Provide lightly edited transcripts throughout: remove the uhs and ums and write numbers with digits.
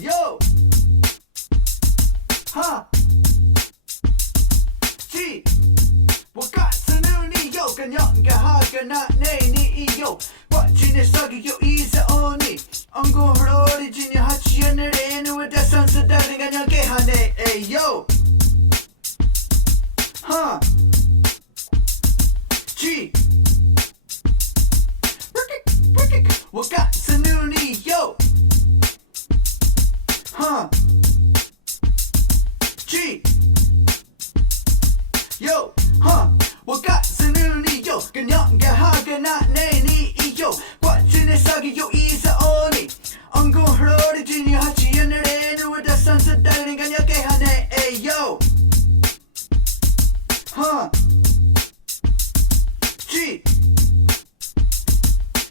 Yo, ha, G， 我干死你yo， 干鸟干哈干那内你yo， 我今天啥个有意思哦你，俺公喝了的今年还钱的人，我在上次带领干鸟给哈内哎 yo， 哈 ，G， 我干死你yo。Huh G Yo Huh 我干死你 Yo 跟鸟跟哈跟那内你 Yo 我今天啥个有意思哦你俺公喝了的今年还气人的人我在上次带领干鸟给哈内哎 Yo Huh G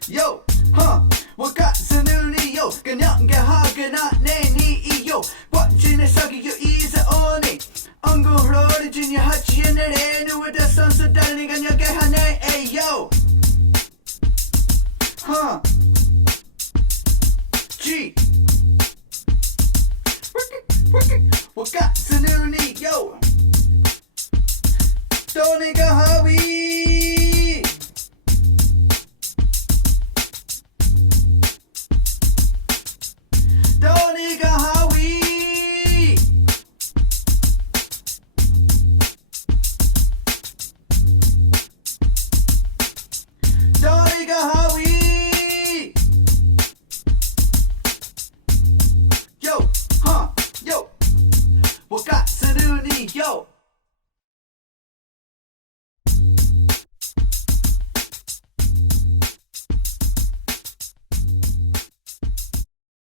Yo Huh 我干死你 Yo 跟鸟跟哈跟那内你 Yo 我今天啥个有意思哦你俺公喝了的今年还气人的人我在上次带领干鸟给哈内哎 Yo Huh G 我干